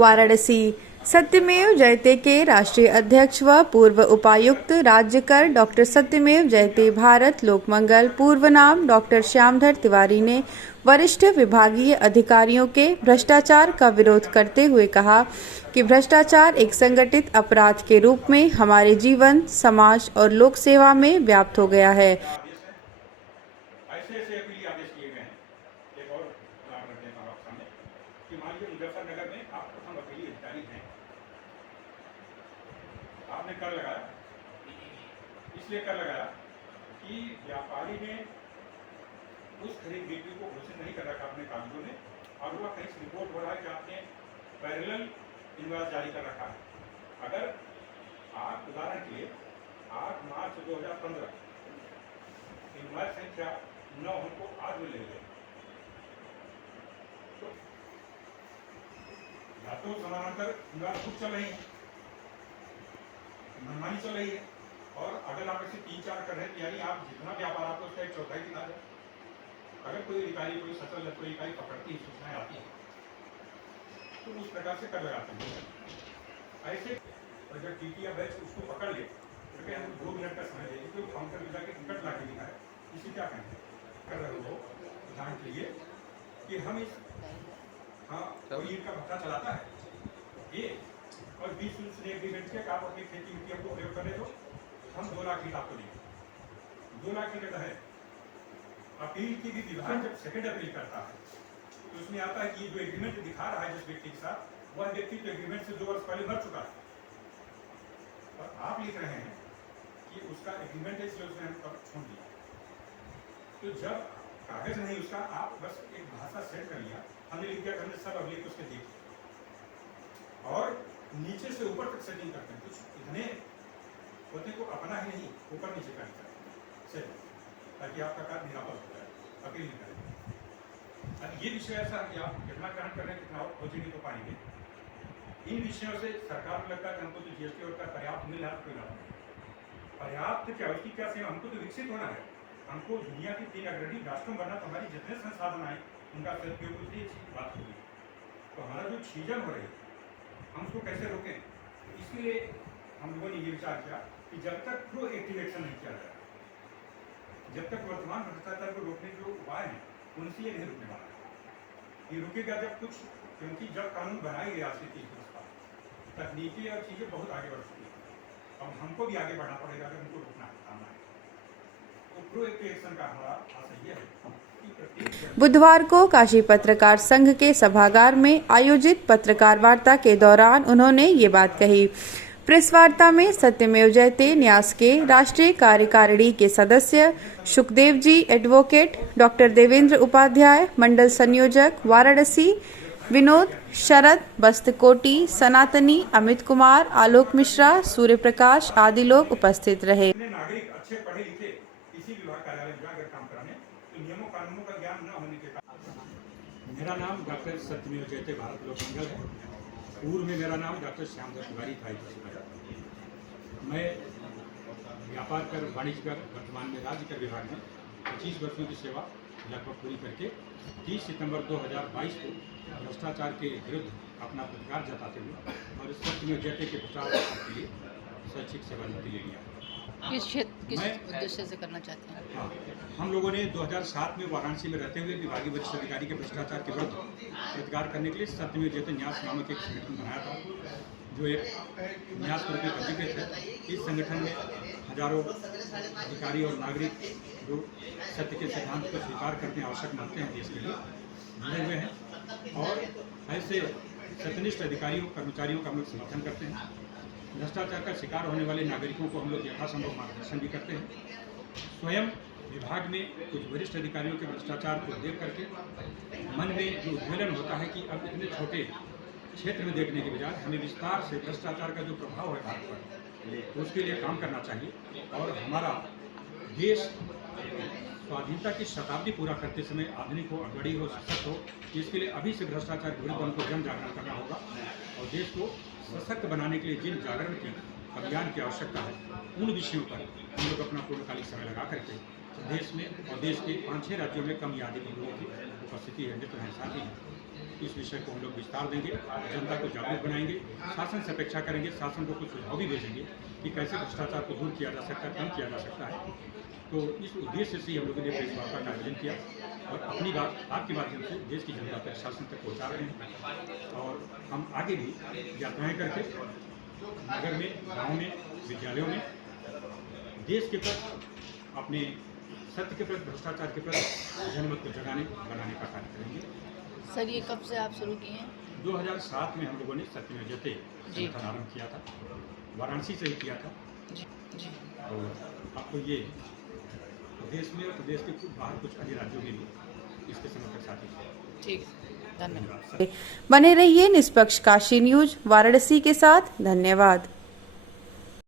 वाराणसी। सत्यमेव जयते के राष्ट्रीय अध्यक्ष व पूर्व उपायुक्त राज्य कर डॉक्टर सत्यमेव जयते भारत लोकमंगल पूर्व नाम डॉक्टर श्यामधर तिवारी ने वरिष्ठ विभागीय अधिकारियों के भ्रष्टाचार का विरोध करते हुए कहा कि भ्रष्टाचार एक संगठित अपराध के रूप में हमारे जीवन, समाज और लोक सेवा में व्याप्त हो गया है। ऐसे अपील आदेश किए गए हैं। एक और उदाहरण रख देता हूं आपके सामने कि मान लीजिए मुजफ्फरनगर में आप प्रथम अपीली अधिकारी हैं, आपने कर लगाया, इसलिए कर लगाया कि व्यापारी ने उस खरीद बिक्री को घोषित नहीं कर रखा अपने कागजों में और वह कहीं से रिपोर्ट हो रहा है कि आपने पैरेलल इनवॉइस जारी कर रखा है। अगर आप उदाहरण के लिए 8 मार्च 2015 इनवॉइस संख्या 9 हमको आज में ले गए, तो या तो समानांतर इनवॉइस बुक चल रही है, मनमानी चल रही है, और अगर आप ऐसे 3-4 कर रहे हैं यानी आप जितना व्यापार आपको उसका 1/4 दिखा दें। अगर कोई अधिकारी कोई सचल या कोई इकाई पकड़ती है, सूचनाएं आती है, तो उस प्रकार से कर लगाते हैं। ऐसे अगर टीटी या बैच उसको पकड़ ले तो क्या हम 2 मिनट का समय देंगे, तो काउंटर में जाके टिकट ला के दिखाए, इसी क्या कहेंगे कर रहे हो उदाहरण के लिए कि हम इस कोई का भत्ता चलाता है ये और 20 ने एग्रीमेंट किया कि आप अपनी खेती मिट्टी हमको प्रयोग करने दो, हम 2 लाख आपको देंगे। 2 लाख की है। अपील की भी विभाग जब सेकंड अपील करता है तो उसमें आता है कि जो एग्रीमेंट दिखा रहा है जिस व्यक्ति के साथ वह व्यक्ति तो एग्रीमेंट से 2 वर्ष पहले मर चुका है, और आप लिख रहे हैं कि उसका एग्रीमेंट है इसलिए उसने हमको छोड़ दिया। तो जब कागज नहीं उसका, आप बस एक भाषा सेट कर लिया, हमने लिख दिया, हमने सब अभिलेख उसके देखे और नीचे से ऊपर तक सेटिंग करते हैं। कुछ इतने होते को अपना ही नहीं ऊपर नीचे करते हैं ताकि आपका कार्य निरापद हो जाए, अपील नहीं करें। अब ये विषय ऐसा कि आप कितना ग्रहण कर रहे हैं, कितना और खोजेंगे तो पाएंगे। इन विषयों से सरकार को लगता है कि हमको तो जीएसटी और का पर्याप्त मिल रहा है, कोई लाभ नहीं। पर्याप्त क्या, उसकी क्या सेवा, हमको तो विकसित होना है, हमको दुनिया के 3 अग्रणी राष्ट्रों में बनना, तो हमारी जितने संसाधन आए उनका सदुपयोग की बात होगी। तो हमारा जो छीजन हो रही है हम उसको कैसे रोकें, इसके लिए हम लोगों ने ये विचार किया कि जब तक प्रोएक्टिव एक्शन नहीं किया जाए, जब तक वर्तमान भ्रष्टाचार को रोकने के जो उपाय हैं उनसे ये नहीं रुकने वाला है। ये रुकेगा जब कुछ, क्योंकि जब कानून बनाए गए आज से 30 वर्ष बाद, तकनीकी और चीज़ें बहुत आगे बढ़ चुकी हैं। अब हमको भी आगे बढ़ना पड़ेगा अगर उनको रोकना है, सामना है। तो प्रोएक्टिव एक्शन का हमारा आशय यह है कि प्रत्येक बुधवार को काशी पत्रकार संघ के सभागार में आयोजित पत्रकार वार्ता के दौरान उन्होंने ये बात कही। प्रेस वार्ता में सत्यमेव जयते न्यास के राष्ट्रीय कार्यकारिणी के सदस्य सुखदेव जी एडवोकेट, डॉक्टर देवेंद्र उपाध्याय मंडल संयोजक वाराणसी, विनोद, शरद, बस्तकोटी, सनातनी, अमित कुमार, आलोक मिश्रा, सूर्य प्रकाश आदि लोग उपस्थित रहे। नागरिक अच्छे पढ़े लिखे किसी विभाग कार्यालय में जाकर काम कराने, तो नियमों कानूनों का ज्ञान न होने के कारण। मेरा नाम डॉक्टर सत्यमेव जयते भारत लोकमंगल है। पूर्व में मेरा नाम डॉक्टर श्यामधर तिवारी था। मैं व्यापार कर, वाणिज्य कर, वर्तमान में राज्य कर विभाग में 25 वर्षों की सेवा लगभग पूरी करके 30 सितंबर 2022 को भ्रष्टाचार के विरुद्ध अपना प्रतिकार जताते हुए और सत्यमेव जयते के प्रचार के लिए शैक्षिक सेवानिवृत्ति ले लिया। किस उद्देश्य से करना चाहते हैं? हाँ, हम लोगों ने 2007 में वाराणसी में रहते हुए विभागीय वरिष्ठ अधिकारी के भ्रष्टाचार के विरुद्ध प्रतिकार करने के लिए सत्यमेव जयते न्यास नामक एक संगठन बनाया था, जो एक न्यास रूप में पंजीकृत है। इस संगठन में हजारों अधिकारी और नागरिक जो सत्य के सिद्धांत को स्वीकार करने आवश्यक मानते हैं देश के लिए जुड़े हुए हैं, और ऐसे सत्यनिष्ठ अधिकारियों कर्मचारियों का हम लोग समर्थन करते हैं। भ्रष्टाचार का शिकार होने वाले नागरिकों को हम लोग यथासंभव मार्गदर्शन भी करते हैं। स्वयं विभाग में कुछ वरिष्ठ अधिकारियों के भ्रष्टाचार को देख करके मन में जो उद्वेलन होता है कि अब इतने छोटे क्षेत्र में देखने के बजाय हमें विस्तार से भ्रष्टाचार का जो प्रभाव है भारत पर, तो उसके लिए काम करना चाहिए। और हमारा देश स्वाधीनता की शताब्दी पूरा करते समय आधुनिक हो, अग्रणी हो, सशक्त हो, इसके लिए अभी से भ्रष्टाचार के विरुद्ध हमको जन जागरण करना होगा। और देश को सशक्त बनाने के लिए जिन जागरण की अभियान की आवश्यकता है, उन विषयों पर हम लोग अपना पूर्णकालिक समय लगा करके देश में और देश के 5-6 राज्यों में कम या अधिक लोगों की उपस्थिति है, मित्र हैं, साथी हैं, इस विषय को हम लोग विस्तार देंगे, जनता को जागरूक बनाएंगे, शासन से अपेक्षा करेंगे, शासन को कुछ सुझाव भी भेजेंगे कि कैसे भ्रष्टाचार को दूर किया जा सकता है, कम किया जा सकता है। तो इस उद्देश्य से हम लोगों ने प्रेस वार्ता का आयोजन किया और अपनी बात आपके माध्यम से देश की जनता तक, शासन तक पहुँचा रहे हैं। और हम आगे भी यात्राएँ करके नगर में, गाँव में, विद्यालयों में देश के प्रति, अपने सत्य के प्रति, भ्रष्टाचार के प्रति जनमत को बनाने का कार्य करेंगे। सर ये कब से आप शुरू किए हैं? 2007 में हम लोगों ने सत्यमेव जयते संगठन आरंभ किया था, वाराणसी से ही किया था। जी जी। और अब तो ये देश में और प्रदेश के कुछ बाहर कुछ अन्य राज्यों में भी इसके समर्थक साथी हैं। ठीक है, धन्यवाद। धन्यवाद। बने रहिए निष्पक्ष काशी न्यूज वाराणसी के साथ। धन्यवाद।